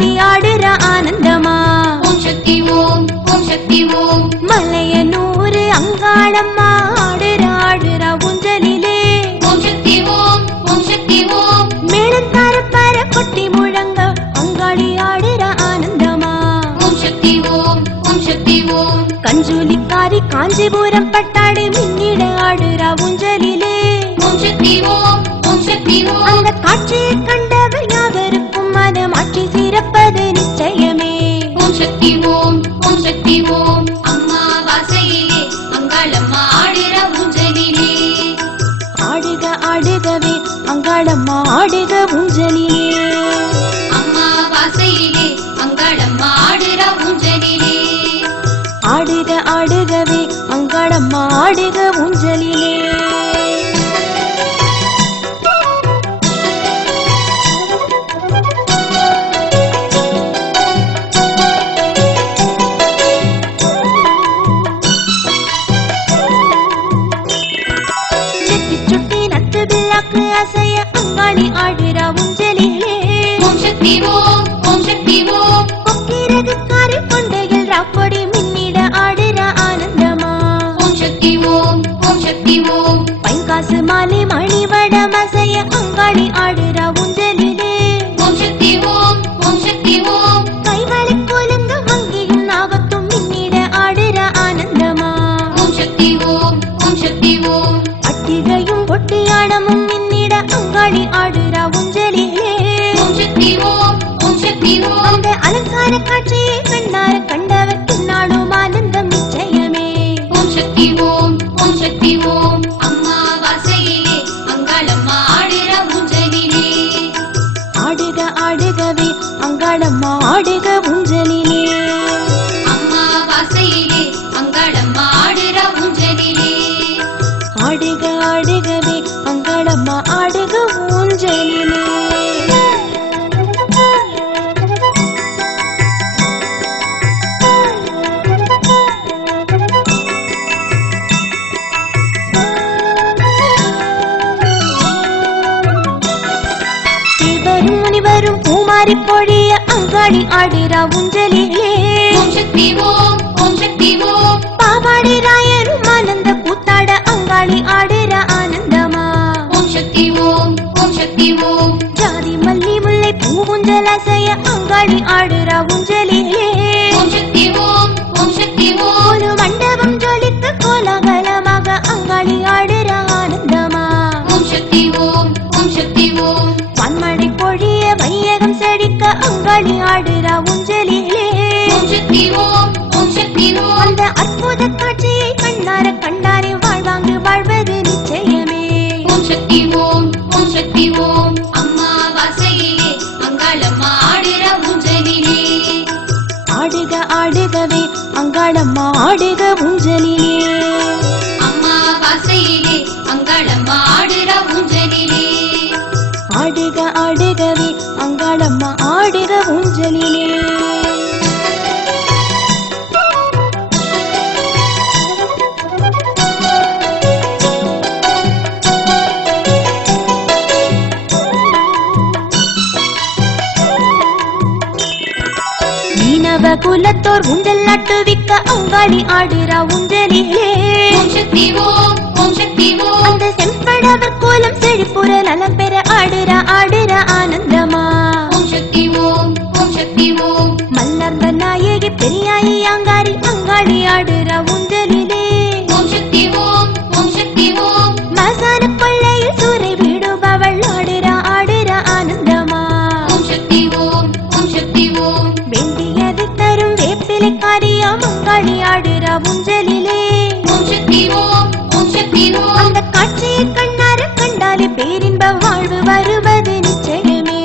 அங்காளி ஆடுற ஆனந்தமா. ஓம் சக்தி ஓம், ஓம் சக்தி ஓம். மலையனூர் அங்காளம்மா ஆடுற ஆடுற ஊஞ்சலிலே. ஓம் சக்தி ஓம், ஓம் சக்தி ஓம். மேளம் தாரப்பார கொட்டி முழங்க அங்காளி ஆடுற ஆனந்தமா. ஓம் சக்தி ஓம், ஓம் சக்தி ஓம். கஞ்சூலிக்காரி காஞ்சிபுரம் பட்டாடு மின்னிட ஆடுற ஊஞ்சலிலே. ஓம் சக்தி ஓம், ஓம் சக்தி ஓம். அந்த காட்சியை கண்டவர் யாவருக்கும் மனமாற்றி சிறப்பது நிச்சயமே. ஓம் சக்தி ஓம், ஓம் சக்தி ஓம். அம்மா வாசையிலே அங்காளம்மா ஆடுற ஊஞ்சலிலே. ஆடுக ஆடுகவே அங்காளம்மா ஆடுக ஊஞ்சலிலே. அம்மா வாசையிலே அங்காளம்மா ஆடுற ஊஞ்சலிலே. ஆடுக ஆடுகவே அங்காளம்மா ஆடுக ஊஞ்சலிலே. அசைய அங்காளி ஆடுற ஊஞ்சலிலே. ஓம் சக்தி ஓம், ஓம் சக்தி ஓம். கொக்கிரகுக்காரி கொண்டையில் ராப்பொடி மின்னிட ஆடுற ஆனந்தமா. ஓம் சக்தி ஓம், ஓம் சக்தி ஓம். பைங்காசு மாலை மணிவடம் அசைய அங்காளி ஆடுற ஊஞ்சலிலே. ஓம் சக்தி ஓம், ஓம் சக்தி ஓம். கைவளை கோலுங்க வங்கியும் நாகத்தும் மின்னிட ஆடுற ஆனந்தமா. ஓம் சக்தி ஓம், ஓம் சக்தி ஓம். அட்டிகையும் பொட்டியானமும் மின்னிட அங்காளி ஆடுற ஊஞ்சலிலே. ஓம் சக்தி ஓம், ஓம் சக்தி ஓம். அந்த அலங்கார காட்சியை கண்டார கண்டவர்க்கு நாடும் ஆனந்தம் நிச்சயமே. ஓம் சக்தி ஓம், ஓம் சக்தி ஓம். அம்மா வாசையிலே அங்காளம்மா ஆடுற ஊஞ்சலிலே. ஆடுக ஆடுகவே அங்காளம்மா ஆடுக ஊஞ்சலிலே. அம்மா வாசையிலே அங்காளம்மா ஆடுற ஊஞ்சலிலே. ஆடுக ஆடுகவே அங்காளம்மா ஆடுக ஊஞ்சலிலே. தேவரும் முனிவரும் பூமாரி பொழிய அங்காளி ஆடுற ஊஞ்சலிலே. ஓம் சக்தி ஓம், ஓம் சக்தி ஓம். பாவாடி ராயரும் ஆனந்த கூத்தாட அங்காளி ஆடுற ஆனந்தமா. ஓம் சக்தி ஓம், ஓம் சக்தி ஓம். ஜாதி மல்லி முல்லை பூவுஞ்சல் அசைய அங்காளி ஆடுற ஊஞ்சலிலே. ஓம் சக்தி ஓம், ஓம் சக்தி ஓம். ஒரு மண்டபம் ஜொலிக்க கோலாகலமாக அங்காளி ஆடுற ஆனந்தமா. ஓம் சக்தி ஓம், ஓம் சக்தி ஓம். பன்மழை பொழிய வையகம் செழிக்க அங்காளி ஆடுற ஊஞ்சலிலே. ஓம் சக்தி ஓம், ஓம் சக்தி ஓம். அந்த அற்புத காட்சியை கண்டார கண்டாரே வாழ்வாங்கு வாழ்வது நிச்சயமே. ஓம் சக்தி ஓம், ஓம் சக்தி ஓம். அம்மா வாசையிலே அங்காளம்மா ஆடுற ஊஞ்சலிலே. ஆடுக ஆடுகவே அங்காளம்மா ஆடுக ஊஞ்சலிலே. அம்மா வாசையிலே அங்காளம்மா ஆடுற ஊஞ்சலிலே. ஆடுக ஆடுகவே அங்காளம்மா ஆடுக ஊஞ்சலிலே. மீனவ குலத்தோர் உண்டல் நட்டுவிக்க அங்காளி ஆடுற ஊஞ்சலிலே. ஓம் சக்தி ஓம், ஓம் சக்தி ஓம். அந்த செம்படவர் கோலம் செழிப்புற நலம் பெற ஆடுற ஆடுற ஆனந்தமா. ஓம் சக்தி ஓம், ஓம் சக்தி ஓம். மல்லர்ந்த நாயகி பெரியாயி அங்காரி அங்காளி ஆடுற ஊஞ்சலிலே. ஓம் சக்தி ஓம், ஓம் சக்தி ஓம். மசான கொள்ளையில் சூறை விடுபவள் ஆடுற ஆடுற ஆனந்தமா. ஓம் சக்தி ஓம், ஓம் சக்தி ஓம். வேண்டியது தரும் வேப்பிலை காரியம் அங்காளி ஆடுற ஊஞ்சலிலே. ஓம் சக்தி ஓம், ஓம் சக்தி ஓம். அந்த காட்சியை கண்ணார கண்டாலே பேரின்ப வாழ்வு வருவது நிச்சயமே.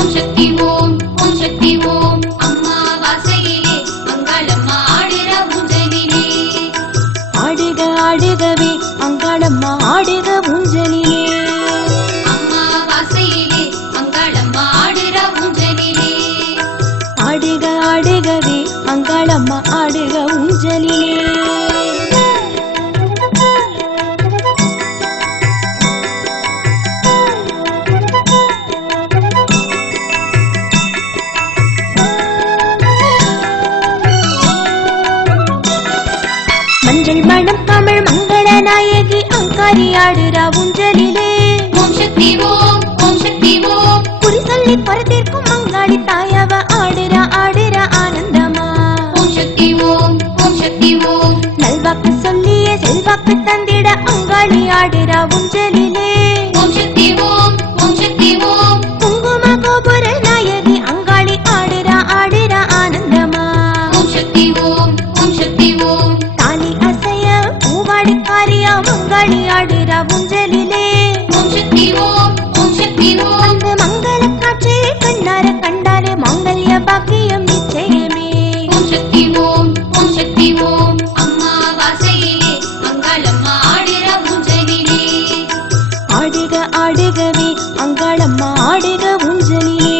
ஓம் சக்தி ஓம், ஓம் சக்தி ஓம். அம்மா வாசையிலே அங்காளம்மா ஆடுற ஊஞ்சலிலே. ஆடுக ஆடுகவே அங்காளம்மா ஆடுக ஊஞ்சலிலே. அம்மா வாசையிலே அங்காளம்மா ஆடுற ஊஞ்சலிலே. ஆடுக ஆடுகவே அங்காளம்மா ஆடுக ஊஞ்சலிலே. அங்காளி ஆடுறா ஊஞ்சலிலே. ஓம் சக்தி ஓம் ஓம் சக்தி ஓம். குறி சொல்லி பரத்திற்கும் அங்காளி தாயவ ஆடுறா ஆடுறா ஆனந்தமா. ஓம் சக்தி ஓம் ஓம் சக்தி ஓம். நல்வாக்கு சொல்லியே செல்வாக்கு தந்திட அங்காளி ஆடுறா ஊஞ்சலிலே. ஓம் சக்தி ஓம் ஓம் சக்தி ஓம். குங்கும கோபுர நாயகி அங்காளி ஆடுறா ஆடுறா ஆனந்தமா. ஓம் சக்தி ஓம் ஓம் சக்தி ஓம். தாலி அசைய பூவாடி காரியா அங்காளி ஆடுறா ஊஞ்சலிலே. ஓம் சக்தி ஓம் ஓம் சக்தி ஓம். அந்த மங்கள காட்சியை கண்ணார கண்டாலே மாங்கல்ய பாக்கியம் நிச்சயமே. ஓம் சக்தி ஓம் ஓம் சக்தி ஓம். அம்மா வாசையிலே அங்காளம்மா ஆடுற ஊஞ்சலிலே. ஆடுக ஆடுகவே அங்காளம்மா ஆடுக ஊஞ்சலிலே.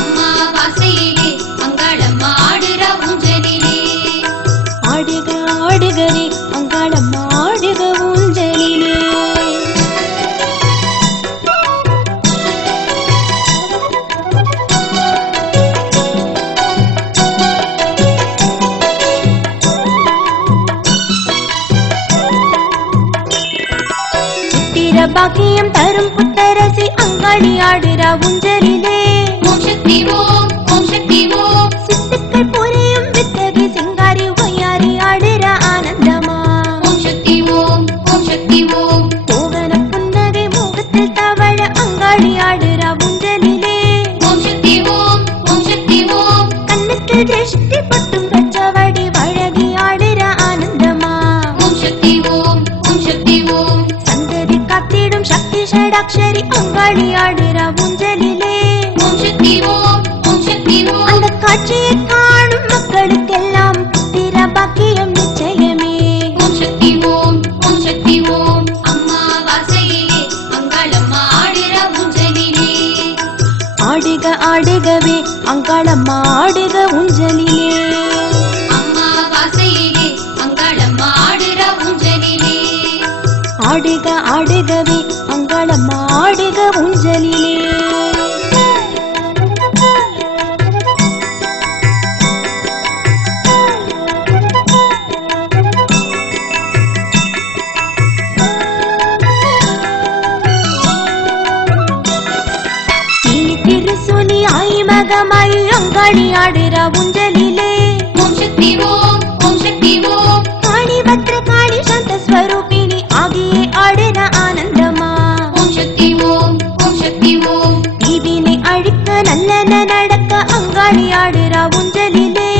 அம்மா வாசையிலே அங்காளம்மா ஆடுற ஊஞ்சலிலே. ஆடுக ஆடுகவே அங்காளம்மா ஆடுக ஊஞ்சலிலே. புத்திர பாக்கியம் தரும் புத்தரசி அங்காளி ஆடுறா ஊஞ்சலிலே. ஓம் சக்தி ஓம் ஓம் சக்தி ஓம். சித்துக்கள் புரியும் வித்தகி சிங்காரி ஒய்யாரி ஆடுறா ஆனந்தமா. ஓம் சக்தி ஓம் ஓம் சக்தி ஓம். மோகன புன்னகை மோகத்தில் தவழ அங்காளி ஆடுறா ஊஞ்சலிலே. ஓம் சக்தி ஓம் ஓம் சக்தி ஓம். கண்ணுக்கு திருஷ்டி பட்டும் கச்சவடி வழகி ஆடுறா ஆனந்தமா. ஓம் சக்தி ஓம் ஓம் சக்தி ஓம். சந்ததி காத்திடும் சக்தி ஷடாக்ஷரி அங்காளி ஆடுறா ஊஞ்சலிலே. ஓம் சக்தி ஓம் ஓம் சக்தி ஓம். அந்த காட்சியை காணும் மக்களுக்கெல்லாம் புத்திர பாக்கியம் நிச்சயமே. ஓம் சக்தி ஓம் ஓம் சக்தி ஓம். அம்மா வாசையிலே அங்காளம்மா ஆடுற ஊஞ்சலிலே. ஆடுக ஆடுகவே அங்காளம்மா ஆடுக ஊஞ்சலிலே. அம்மா வாசையிலே அங்காளம்மா ஆடுற ஊஞ்சலிலே. ஆடுக ஆடுகவே அங்காளம்மா ஆடுக ஊஞ்சலிலே. திருசூலி ஆய்மகமாய் அங்காளி ஆடுறா ஊஞ்சலிலே. ஓம் சக்தி ஓம் ஓம் சக்தி ஓம். காளி பத்ர காளி சாந்த ஸ்வரூபிணி ஆகியே ஆடுறா ஆனந்தமா. ஓம் சக்தி ஓம் ஓம் சக்தி ஓம். தீவினை அழிக்க நல்லன நடக்க அங்காளி ஆடுறா ஊஞ்சலிலே.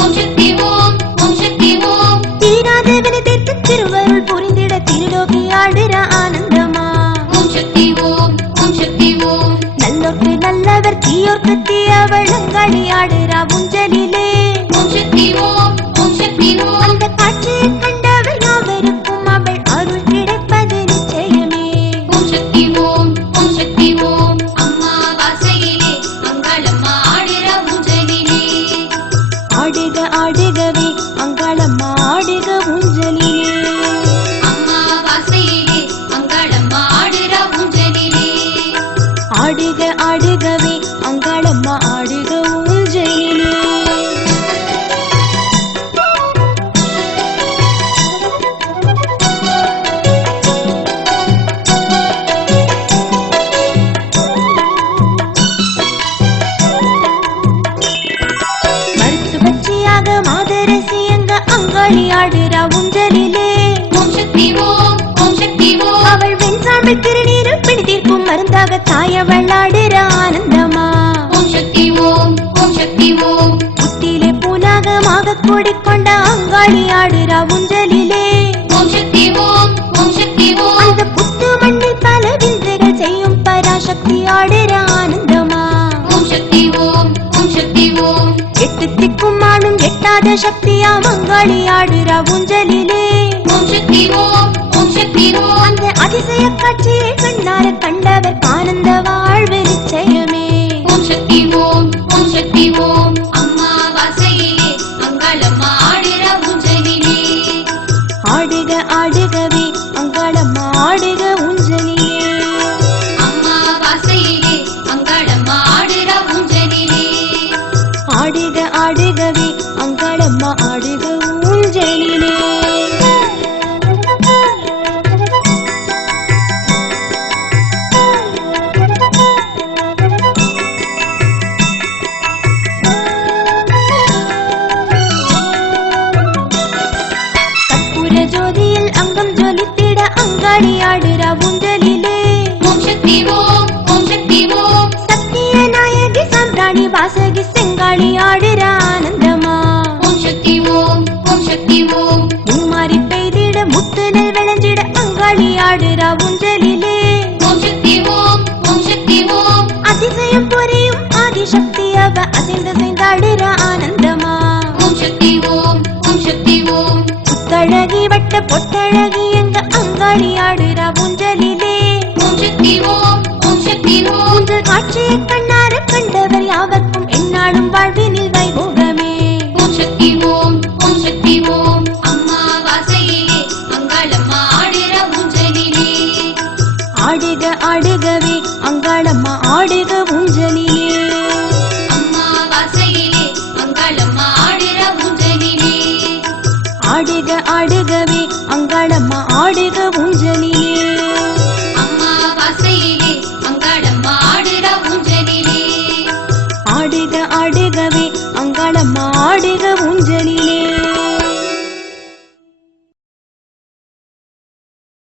ஓம் சக்தி ஓம் ஓம் சக்தி ஓம். தீராத வினத்திற்கு திருவருள் புரிந்திட திருலோகி ஆடுறா ஆனந்தமா. ஓம் சக்தி ஓம் ஓம் சக்தி ஓம். நல்லோர்க்கு நல்லவர் தீயோர்க்கு தீயவள் அங்காளி ஆடுறா ஊஞ்சலிலே. ஓம் சக்தி ஓம் ஓம் சக்தி ஓம். அந்த காட்சியை கண்டவர் யாவருக்கும் அவள் அருள் கிடைப்பது நிச்சயமே. ஓம் சக்தி ஓம் ஓம் சக்தி ஓம். அம்மா வாசையிலே அங்காளம்மா ஆடுற ஊஞ்சலிலே. ஆடுக ஆடுகவே அங்காளம்மா ஆடுக ஊஞ்சலிலே. அம்மா வாசையிலே அங்காளம்மா ஆடுற ஊஞ்சலிலே. ஆடுக ஆடுகவே அங்காளம்மா ஆடுக ஊஞ்சலிலே. மருத்துவச்சியாக மாதரசி எங்க அங்காளி ஆடுறா ஊஞ்சலிலே. ஓம் சக்தி ஓம் ஓம் சக்தி ஓம். அவள் வெண்சாம்பல் திருநீரு பிடித்திருக்கும் மருந்தாக தாயவள் ஆடுறா ஆனந்தமா. ஓம் சக்தி ஓம் ஓம் சக்தி ஓம். புத்திலே பூனாகமாக கூடிக்கொண்ட அங்காளி ஆடுறா ஊஞ்சலிலே. ஓம் சக்தி ஓம் ஓம் சக்தி ஓம். அந்த புத்து மண்ணில் பல விந்தைகள் செய்யும் பராசக்தி ஆடுறா ஆனந்தமா. ஓம் சக்தி ஓம் ஓம் சக்தி ஓம். எட்டு திக்கும் ஆளும் எட்டாத சக்தியா அங்காளி ஆடுறா ஊஞ்சலிலே. ஓம் சக்தி ஓம் ஓம் சக்தி ஓம். அந்த அதிசய காட்சியை கண்ணார கண்டவர் ஆனந்த வாழ்வு நிச்சயமே. ஓம் சக்தி ஓம் ஓம் சக்தி ஓம். அம்மா வாசையிலே அங்காளம்மா ஆடுற ஊஞ்சலிலே. ஆடுக ஆடுகவே அங்காளம்மா ஆடுக ஊஞ்சலிலே. அம்மா வாசையிலே அங்காளம்மா ஆடுற ஊஞ்சலிலே. ஆடுக ஆடுகவே அங்காளம்மா ஆடுக ஊஞ்சலிலே. அங்காளி ஆடுற ஆனந்தமா. ஓம் சக்தி ஓம் ஓம் சக்தி ஓம். மும்மாரி பெய்திட முத்துநெல் விளைஞ்சிட அங்காளி ஆடுற ஊஞ்சலிலே. ஓம் சக்தி ஓம் ஓம் சக்தி ஓம். அதிசயம் புரியும் ஆதிசக்தி அவ அசைந்து செய்தாடுற ஆனந்தமா. ஓம் சக்தி ஓம் ஓம் சக்தி ஓம். புத்தழகி வட்ட பொட்டழகி எங்க அங்காளி ஆடுற ஊஞ்சலிலே. ஓம் சக்தி ஓம் ஓம் சக்தி ஓம். ஊஞ்சல் காட்சியை கண்ணார கண்டவர் யாவர்க்கும் எந்நாளும் வாழ்வினில் வைபோகமே. ஓம் சக்தி ஓம் ஓம் சக்தி ஓம். அம்மா வாசையிலே அங்காளம்மா ஆடுற ஊஞ்சலிலே. ஆடுக ஆடுகவே அங்காளம்மா ஆடுக ஊஞ்சலிலே. அம்மா வாசையிலே அங்காளம்மா ஆடுற ஊஞ்சலிலே. ஆடுக ஆடுகவே அங்காளம்மா ஆடுக ஊஞ்சலிலே. அம்மா வாசையிலே அங்காளம்மா ஆடுற ஊஞ்சலிலே. ஆடுக ஆடுகவே அங்காளம்மா ஆடுக ஊஞ்சலிலே.